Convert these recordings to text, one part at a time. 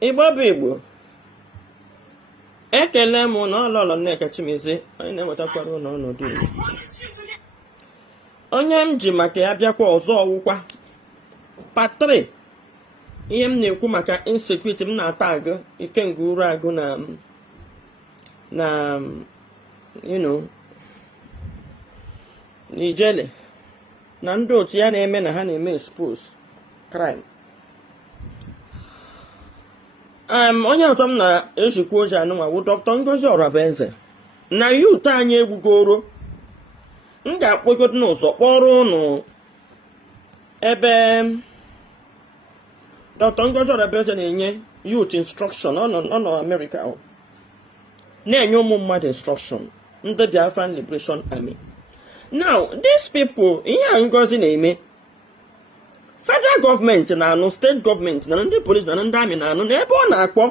Igbo bụ Igbo. Ekele m na Lolo Nneka Chimezie, onye na-ewetakwara ụlọ ọnọdụ Igbo. Onye m ji maka ya bịakwa ọzọ ọwụkwa patri ihe m na-ekwu maka insecurity m na-ata agụ ikenga uru agụ na Nijele na ndị otu ya na-eme na ha na-eme expose crime. Onye ọzọ m na-ejikwa ozi anụmanụ Dr. Ngozi Orabueze na youth anyị egbugoro. M ga-akpọgodo n'ụzọ kpọrọ ụnụ ebe Dr. Ngozi Orabueze na-enye youth instruction. Ọ nọ America na-enye ụmụ mmadụ instruction, ndị Biafra Liberation Army. Now these people, ihe a Ngozi na-eme, federal government na-anụ, state government na ndị police na ndị army na-anụ, na ebe ọ na-akpọ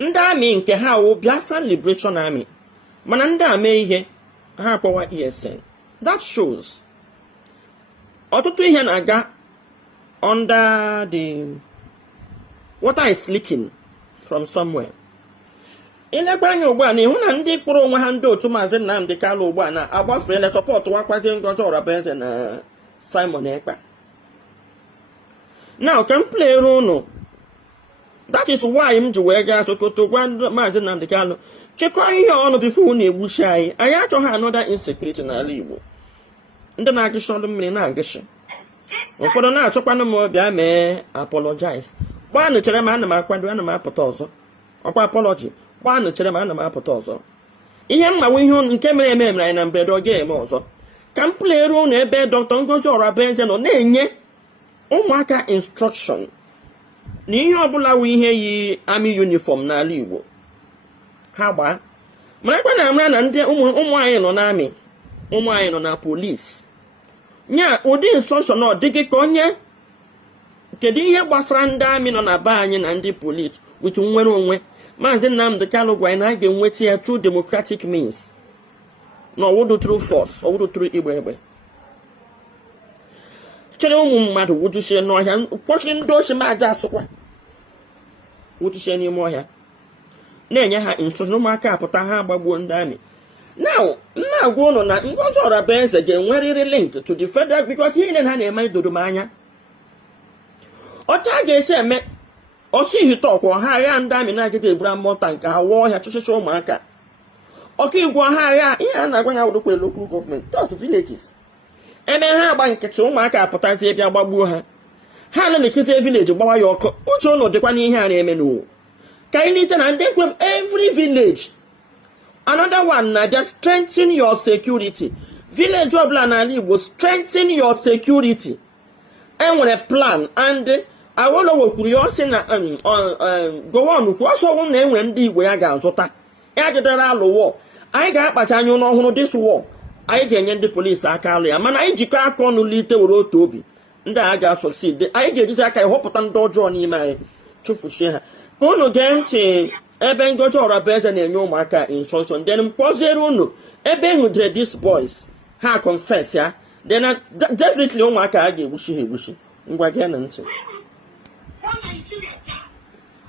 ndị army nke ha wụ Biafra Liberation Army, mana ndị a mee ihe ha akpọwa ESN. That shows ọtụtụ ihe na-aga under the water is leaking from somewhere. Ilekwa anya ugbu a na ịhụ na ndị kpụrụ onwe ha ndị otu Maazị Nnamdi Kanu ugbu a na-agbafere sọpọtụ wakwazi Ngozi Orabueze na Simon Ekpa. Now ka m plere unu, that is why m ji wee gaa Sokoto gwa Maazị Nnamdi Kanu chịkọọ ihe ọnụ bifo unu egbuchi anyị achọghị another insecurity n'ala Igbo. Ndị na-agịshi ọdụ mmiri na-agịshi, ụfọdụ na-achọkwanụ m bịa mee apologize. Gbanụ chere ma ana m akwado, ana m apụta ọzọ ọkwa apology. Gbanụ chere ma ana m apụta ọzọ. Ihe mmawa ihe nke mere eme anyị na mberede ọ ga-eme ọzọ. Ka m plere unu ebe Dr. Ngozi Orabueze nọ na-enye ụmụaka instruction na ihe ọbụla wụ ihe yi army uniform n'ala Igbo ha gbaa. Marakwa na amara na ndị ụmụ anyị nọ n'amị, ụmụ anyị nọ na police. Nya ụdị instruction ọ dịghị ka onye kedu ihe gbasara ndị amị nọ na be anyị na ndị police with nnwere onwe. Maazị Nnamdi Kanu gwa na a ga-enweta ya through democratic means, na ọwụdụ through force, ọwụdụ through igbe egbe. Chere ụmụ mmadụ wujuchie n'ọhịa, kpọchiri ndị ochi maja asụkwa wujuchie n'ime ọhịa, na-enye ha instruction ụmụaka apụta ha agbagbuo ndị amị. Now na-agwa ụnụ na Ngozi Orabueze ga-enwerịrị link to the federal, because ihe niile ha na-eme idodo m anya. Ọcha ga-esi eme osi hite ọkwa ọha agha ndị amị na-agaghị eburu mmụta nke ha wụọ ọhịa chụchịcha ụmụaka. Ọka igwe ọha agha ihe a na-agwa ya wụrụkwa local government, just villages. Ebe ha agba nkịtị ụmụaka apụtazi ebe agbagbuo ha. Ha nọ n'ekezi village gbawa ya ọkụ. Uche ụnụ dịkwa n'ihe a na-eme n'ụwa. Ka anyị nite na ndị kwem every village. Another one na just strengthen your security. Village ọbụla n'ala Igbo, strengthen your security. Enwere plan and Awolowo kwuru ya ọsị na gọwanụ kwuo ọsọ ọgwụ na enwere ndị Igbo ya ga-azụta. Ya jidere alụ war. Anyị ga-akpacha anya n'ọhụrụ this war. Anyị ga-enye ndị polisi aka alụ ya, mana anyị jikọ aka ọnụ lite were otu obi. Ndị a ga-asọsid. Anyị ga-ejizi aka ịhọpụta ndị ọjọọ n'ime anyị, chụfuchie ha. Ka unu gee ntị ebe Ngozi Orabueze na-enye ụmụaka instruction, then mkpọziere unu ebe enwudere these boys ha confess ya, then definitely ụmụaka a ga-egbuchi ha egbuchi. Ngwa gee na ntị.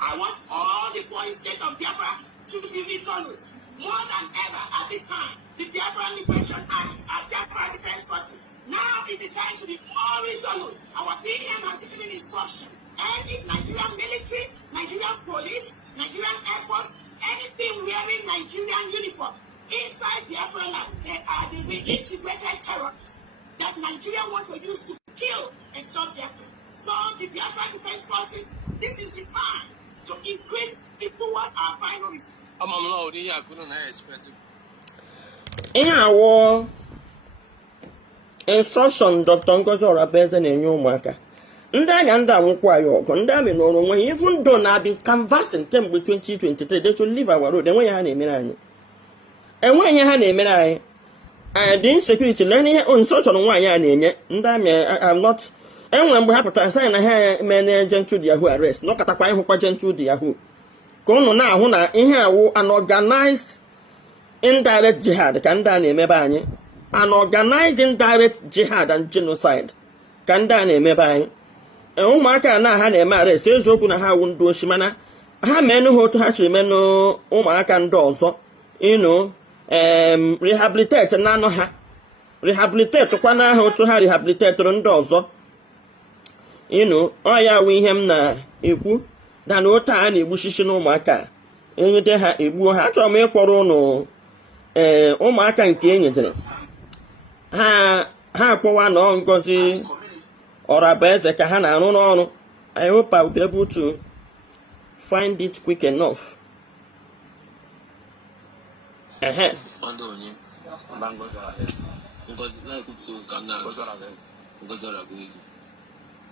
I want all the 40 states of Biafra to be resolute. More than ever at this time, the Biafra Liberation Army and Biafra Defense Forces. Now is the time to be more resolute. Our PM has given instruction. Any Nigerian military, Nigerian police, Nigerian Air Force, anything wearing Nigerian uniform inside Biafra land, they are the reintegrated terrorists that Nigeria want to use to kill and stop Biafra. So the Biafra Defense Forces, this is the time to increase the forward our final result. Ihe awọ instruction Dr. Ngozi Orabueze na-enye ụmụaka. Ndị anya ndị anwụkwa ya ọgụ, ndị amị n'ọrụ onwe ha, even though na been canvassing kemgbe 2023, they should leave our road. Enweghị ha na-emere anyị. Enweghị ha na-emere anyị. The insecurity, lee ihe instruction nwaanyị a na-enye ndị amị am not. Enwere mgbe ha pụtara sị na ha mere gentle Yahoo arrest, nọkatakwa ịhụkwa gentle Yahoo. Ka ụnụ na-ahụ na ihe awụ an organized indirect jihad ka ndị a na-emebe anyị. An organized indirect jihad and genocide ka ndị a na-emebe anyị. ụmụaka na ha na-eme arrest eziokwu na ha awụ ndị oshi mana ha menụ ha otu ha chiri menụ ụmụaka ndị ọzọ rehabilitate na anụ ha rehabilitate kwana aha otu ha rehabilitatụrụ ndị ọzọ ọ ya wụ ihe m na-ekwu na otu a na-egbuchichi na ụmụaka enyede ha egbuo ha achọrọ m ịkpọrọ ụnụ ụmụaka nke enyedere ha akpọwa na Ngozi Orabueze ka ha na-arụ n'ọrụ. I hope I will be able to find it quick enough.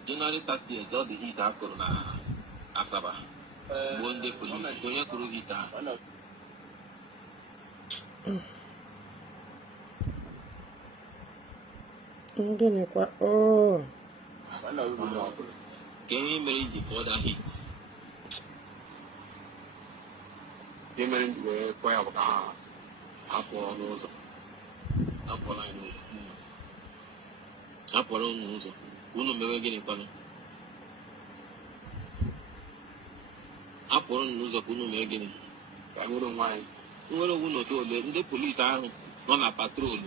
January 30th, all the heat happened na Asaba. One day police, don't you kuru heat? Oh. Can you manage for that heat? You manage to quite a Apollo knows. Uno me again in Pano. Apollo knows of Uno Megani. I wouldn't mind. Uno told the police are on a patrol.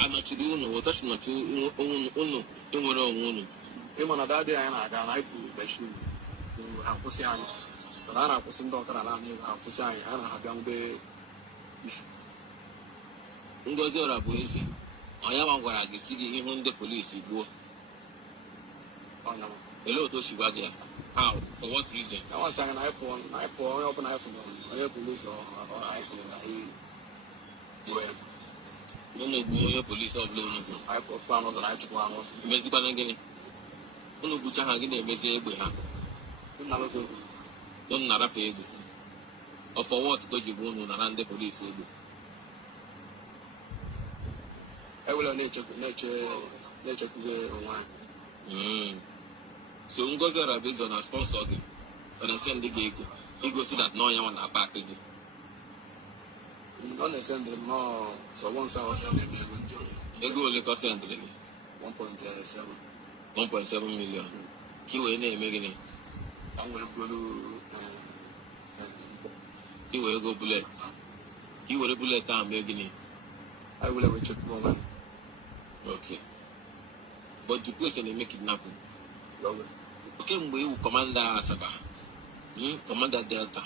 I'm not to do no touch not to Uno. Him on a day and I put the shoe to have Pusian. But I was in Doctor and I have Pusian and I have young bay issue. Ngozi Orabueze. I am what I see even the police go. Hello to Shibadia. How? For what reason? I was saying I open iPhone, I police or I no no police of Lolo. I found out that I took one was basically again. Unu bucha ha gị emezi egbe ha. Don't nara fa egbe. Or for what go you unu na ndị police egbe. I will nature online. So Ngozi Orabueze on a sponsor again. But I send the ego. Ego so that no one are back again. Don't send them more. So once I was sending them ego only cost send them 1.7. 1.7 million. Kiwe name again. I'm going to go to Kiwe go bullet. Kiwe bullet time again. I will have a check moment. Okay. But you question and make it happen. Okay, we will Commander Asaba. Commander Delta.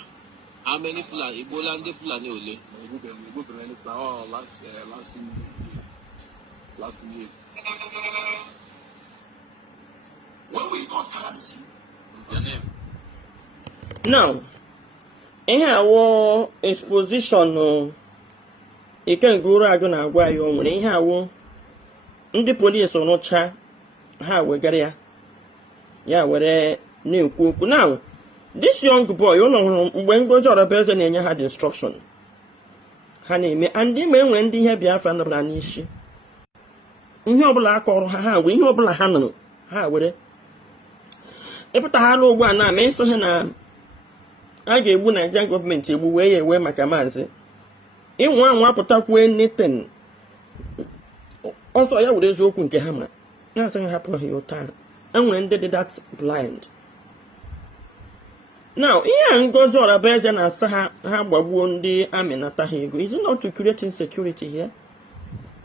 How many Fulani? Ebola and the Fulani only? Last 2 years. Last 2 years. When we got calamity. Your name? Now, in our exposition, you can go right on a way on when how the police or not cha how we get here. Yeah, where new cook now. This young boy, you know, when goes out of person and you had instruction. Honey, me and the men when they have Biafra and the Branishi. We have black or ha, we have black handle. How would it? If it's a hollow one, I may so him. I gave one Nigerian government away my commands. In one put up way anything. Also, I would joke with Gahama. Nothing happened here time. And when did that blind? Now, here goes Orabueze and Asaha Babundi Aminatahigo. Is it not to create insecurity here?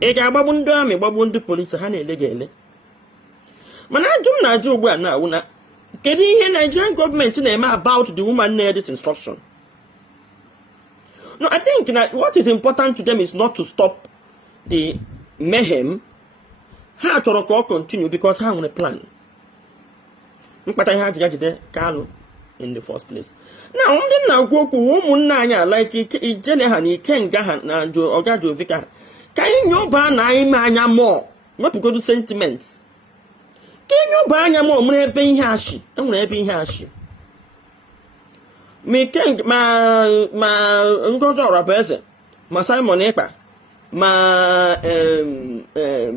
A Gababundo Army, Babundi police, honey legally. But I do not do well now. Getting here, Nigerian government name about the woman needed instruction. No, I think that what is important to them is not to stop the mayhem. How to continue because how on a plan. But I had to Carlo in the first place. Now, now go to woman like Jenny Ken Gahan and Ogajo Vika. Can you buy 9 man more? Not to go to sentiments. Can you buy more? I'm going to be hashi. I'm going to be hashi. Me ken ma Ngozi Orabueze, ma Simon Ekpa, ma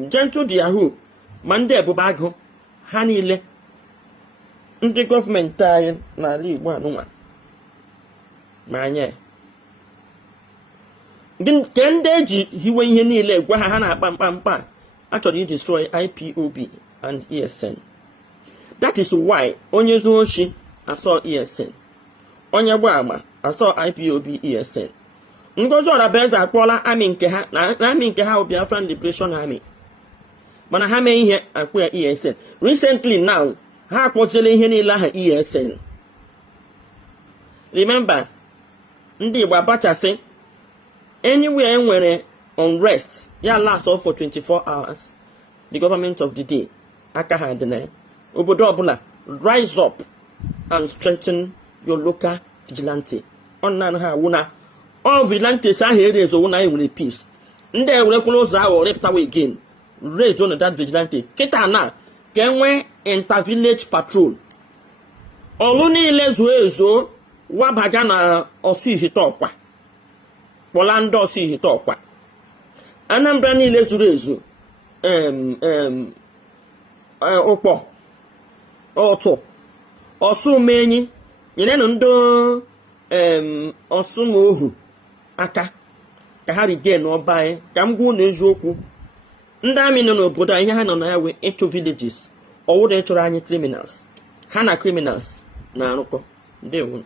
Gentle Diahu, ma ndị Ebubago, ha niile ndị gọọmenti anyị n'ala Igbo anụnwa ma anya nke ndị eji hiwe ihe niile gwa ha na-akpa mkpamkpa achọrọ destroy IPOB and ESN. That is why onye zuo oshi asọ ESN, onye gba agba asọ IPOB ESN. Ngozi Orabueze akpọla army nke ha na army nke ha Biafran Liberation Army, mana ha mee ihe akpọ ya ESN. Recently now ha akpọtụla ihe niile aha ESN. Remember, ndị Igbo abachasị anywhere enwere unrest ya last for 24 hours, the government of the day aka ha dị na ya. Obodo ọbụla rise up and strengthen your local vigilante. Ọnna ha wuna all vigilantes ahụ erezo wuna enwere peace. Ndị ewerekwala ụzọ ahụ repụtawa again raise on that vigilante. Kịta na ka enwee inter-village patrol. Ọlụ niile zuo ezo wabaga na Osu Ihite Ọkwa, kpọla ndị Osu Ihite Ọkwa. Anambra niile zuru ezu ụkpọ otu Osu Umenyi nyerenụ ndị Osu na ohu aka ka ha regain ọba anyị. Ka m gwa unu eziokwu, ndị amị nọ n'obodo a ihe ha nọ na ya wee ịchụ villages, ọwụda ịchụrụ anyị criminals. Ha na criminals na-arụkọ. Ndewo.